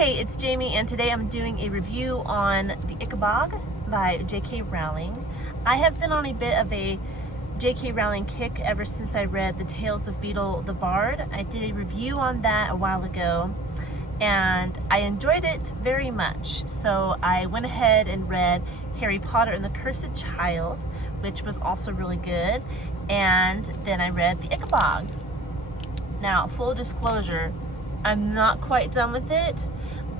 Hey, it's Jamie, and today I'm doing a review on the Ickabog by JK Rowling. I have been on a bit of a JK Rowling kick ever since I read The Tales of Beedle the Bard. I did a review on that a while ago, and I enjoyed it very much. So I went ahead and read Harry Potter and the Cursed Child, which was also really good, and then I read the Ickabog. Now, full disclosure, I'm not quite done with it,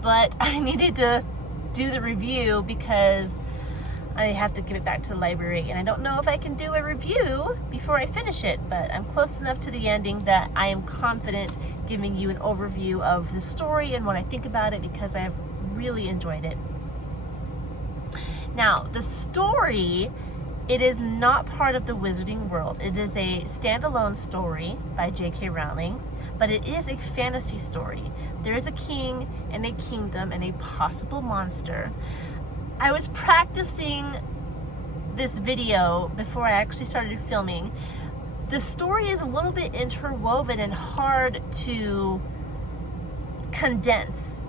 but I needed to do the review because I have to give it back to the library, and I don't know if I can do a review before I finish it, but I'm close enough to the ending that I am confident giving you an overview of the story and what I think about it because I have really enjoyed it. Now, the story, it is not part of the Wizarding World. It is a standalone story by JK Rowling, but it is a fantasy story. There is a king and a kingdom and a possible monster. I was practicing this video before I actually started filming. The story is a little bit interwoven and hard to condense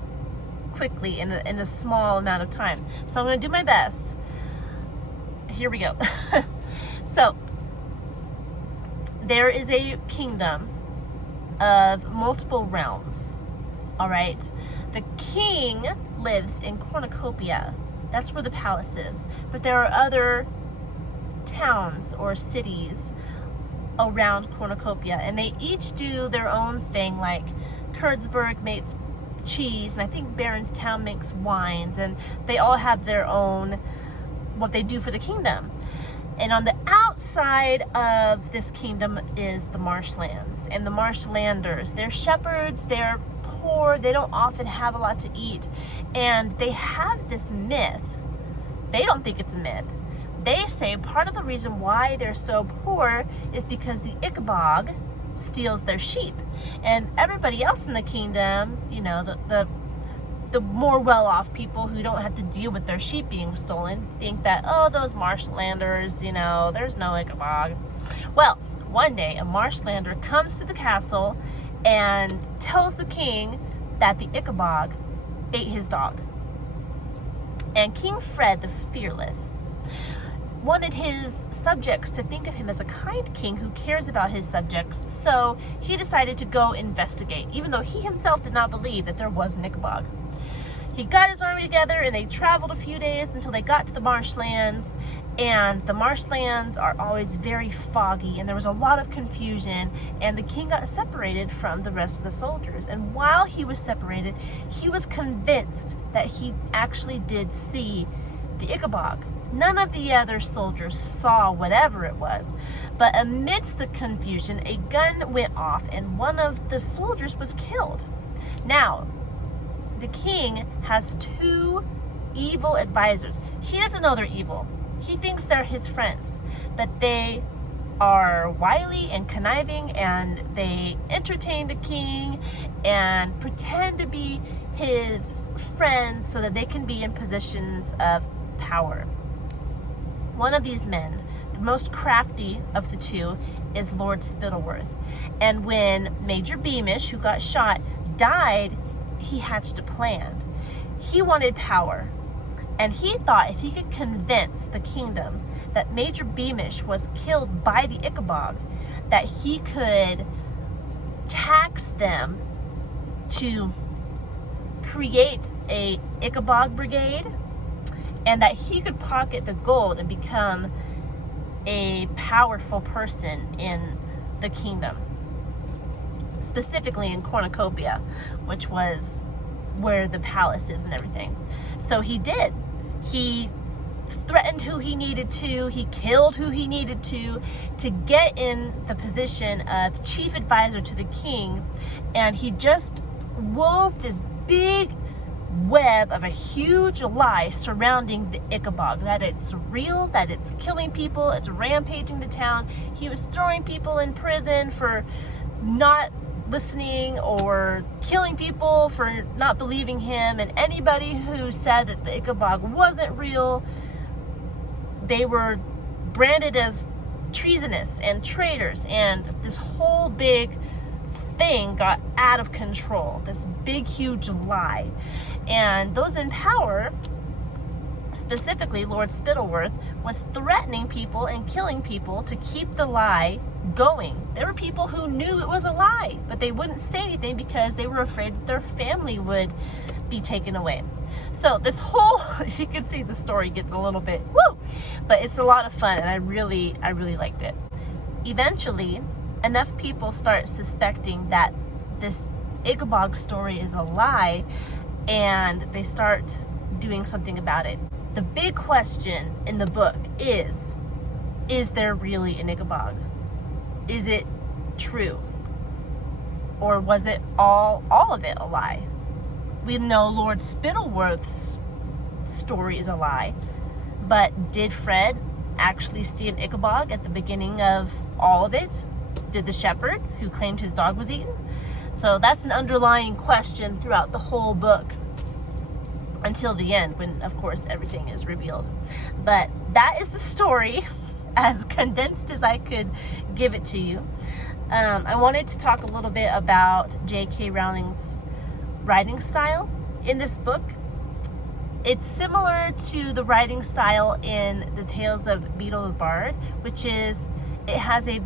quickly in a small amount of time. So I'm going to do my best. Here we go. So, there is a kingdom of multiple realms, all right? The king lives in Cornucopia. That's where the palace is. But there are other towns or cities around Cornucopia, and they each do their own thing. Like Kurtzburg makes cheese, and I think Baronstown makes wines, and they all have their own what they do for the kingdom. And on the outside of this kingdom is the marshlands and the marshlanders. They're shepherds, they're poor, they don't often have a lot to eat, and they have this myth. They don't think it's a myth. They say part of the reason why they're so poor is because the Ickabog steals their sheep, and everybody else in the kingdom, you know, the more well-off people who don't have to deal with their sheep being stolen think that, oh, those marshlanders, you know, there's no Ickabog. Well, one day a marshlander comes to the castle and tells the king that the Ickabog ate his dog. And King Fred the Fearless wanted his subjects to think of him as a kind king who cares about his subjects, so he decided to go investigate, even though he himself did not believe that there was an Ickabog. He got his army together and they traveled a few days until they got to the marshlands, and the marshlands are always very foggy and there was a lot of confusion, and the king got separated from the rest of the soldiers. And while he was separated, he was convinced that he actually did see the Ickabog. None of the other soldiers saw whatever it was, but amidst the confusion, a gun went off and one of the soldiers was killed. Now, the king has two evil advisors. He doesn't know they're evil. He thinks they're his friends, but they are wily and conniving, and they entertain the king and pretend to be his friends so that they can be in positions of power. One of these men, the most crafty of the two, is Lord Spittleworth. And when Major Beamish, who got shot, died, he hatched a plan. He wanted power, and he thought if he could convince the kingdom that Major Beamish was killed by the Ickabog, that he could tax them to create a Ickabog brigade, and that he could pocket the gold and become a powerful person in the kingdom, specifically in Cornucopia, which was where the palace is and everything. So he did. He threatened who he needed to, he killed who he needed to get in the position of chief advisor to the king, and he just wove this big web of a huge lie surrounding the Ickabog, that it's real, that it's killing people, it's rampaging the town. He was throwing people in prison for not listening or killing people for not believing him, and anybody who said that the Ickabog wasn't real, they were branded as treasonous and traitors, and this whole big thing got out of control, this big, huge lie. And those in power, specifically Lord Spittleworth, was threatening people and killing people to keep the lie going. There were people who knew it was a lie, but they wouldn't say anything because they were afraid that their family would be taken away. So this whole, you can see the story gets a little bit, woo, but it's a lot of fun, and I really liked it. Eventually, enough people start suspecting that this Ickabog story is a lie, and they start doing something about it. The big question in the book is there really an Ickabog? Is it true? Or was it all of it a lie? We know Lord Spittleworth's story is a lie, but did Fred actually see an Ickabog at the beginning of all of it? Did the shepherd who claimed his dog was eaten? So that's an underlying question throughout the whole book until the end, when of course everything is revealed. But that is the story, as condensed as I could give it to you. I wanted to talk a little bit about JK Rowling's writing style in this book. It's similar to the writing style in the Tales of Beetle the Bard, which is, it has a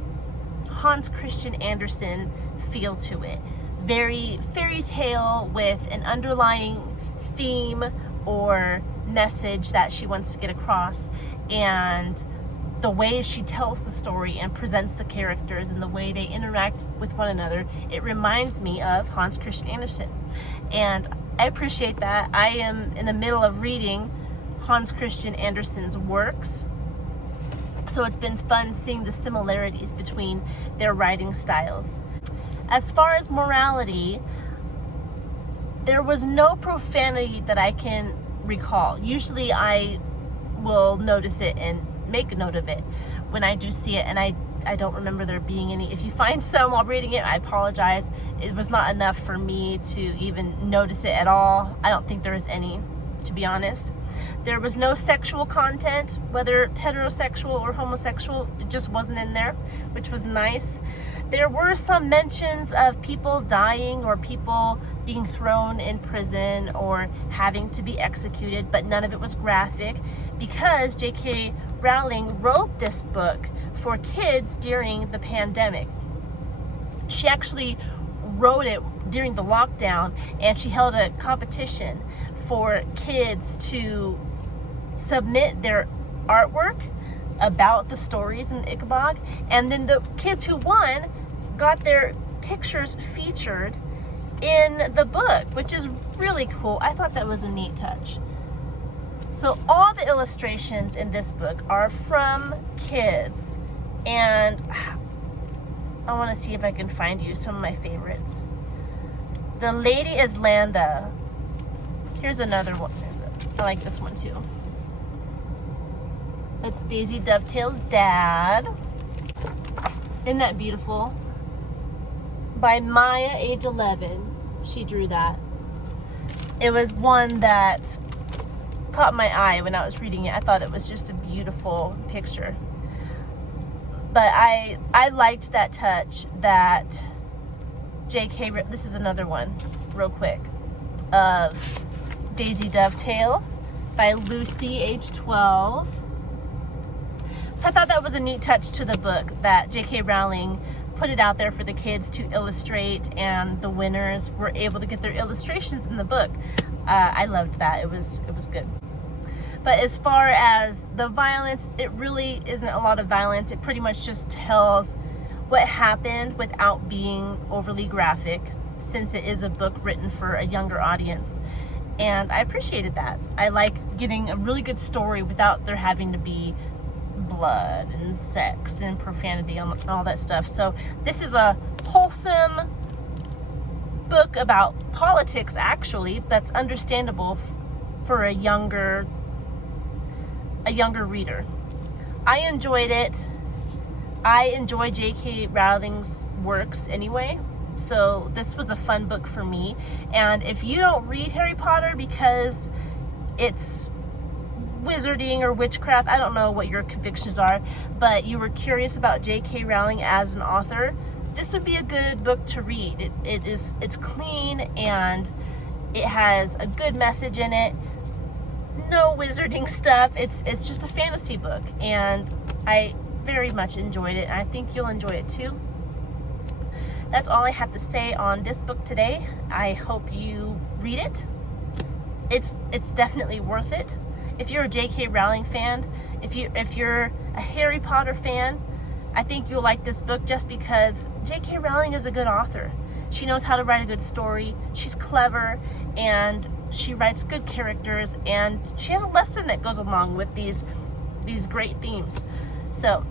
Hans Christian Andersen feel to it. Very fairy tale with an underlying theme or message that she wants to get across, and the way she tells the story and presents the characters and the way they interact with one another, it reminds me of Hans Christian Andersen, and I appreciate that. I am in the middle of reading Hans Christian Andersen's works, so it's been fun seeing the similarities between their writing styles. As far as morality, there was no profanity that I can recall. Usually I will notice it and make a note of it when I do see it, and I don't remember there being any. If you find some while reading it, I apologize. It was not enough for me to even notice it at all. I don't think there is any, to be honest. There was no sexual content, whether heterosexual or homosexual. It just wasn't in there, which was nice. There were some mentions of people dying or people being thrown in prison or having to be executed, but none of it was graphic, because JK Rowling wrote this book for kids during the pandemic. She actually wrote it during the lockdown, and she held a competition for kids to submit their artwork about the stories in the Ickabog, and then the kids who won got their pictures featured in the book, which is really cool. I thought that was a neat touch. So all the illustrations in this book are from kids, and I want to see if I can find you some of my favorites. The Lady Islanda. Here's another one. I like this one too. That's Daisy Dovetail's dad. Isn't that beautiful? By Maya, age 11. She drew that. It was one that caught my eye when I was reading it. I thought it was just a beautiful picture. But I liked that touch that JK, this is another one, real quick, of Daisy Dovetail by Lucy, age 12. So I thought that was a neat touch to the book, that JK Rowling put it out there for the kids to illustrate, and the winners were able to get their illustrations in the book. I loved that. It was good. But as far as the violence, it really isn't a lot of violence. It pretty much just tells what happened without being overly graphic, since it is a book written for a younger audience. And I appreciated that. I like getting a really good story without there having to be blood and sex and profanity and all that stuff. So this is a wholesome book about politics, actually, that's understandable for a younger reader. I enjoyed it. I enjoy JK Rowling's works anyway, so this was a fun book for me. And if you don't read Harry Potter because it's wizarding or witchcraft, I don't know what your convictions are, but you were curious about JK Rowling as an author, this would be a good book to read. It's clean and it has a good message in it. No wizarding stuff. It's just a fantasy book, and I very much enjoyed it. And I think you'll enjoy it too. That's all I have to say on this book today. I hope you read it. It's definitely worth it. If you're a JK Rowling fan, if you're a Harry Potter fan, I think you'll like this book just because JK Rowling is a good author. She knows how to write a good story. She's clever, and she writes good characters, and she has a lesson that goes along with these great themes. So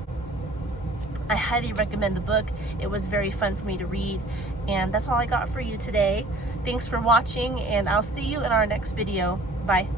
I highly recommend the book. It was very fun for me to read, and that's all I got for you today. Thanks for watching, and I'll see you in our next video. Bye.